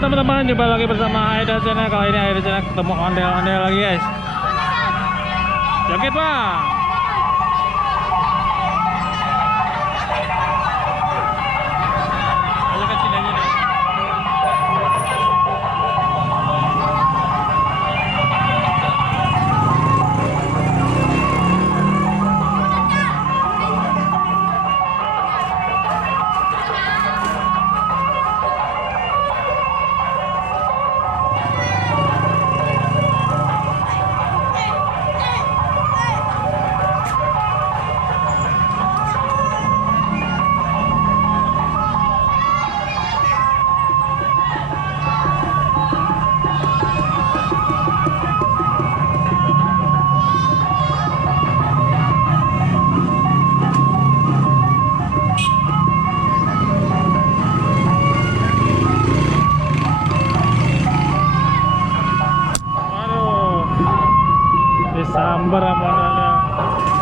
teman-teman, jumpa lagi bersama Aida Channel. Kali ini Aida Channel ketemu ondel-ondel lagi guys. Joget bang. Ayo ke sini aja deh. Disambar sama modalnya.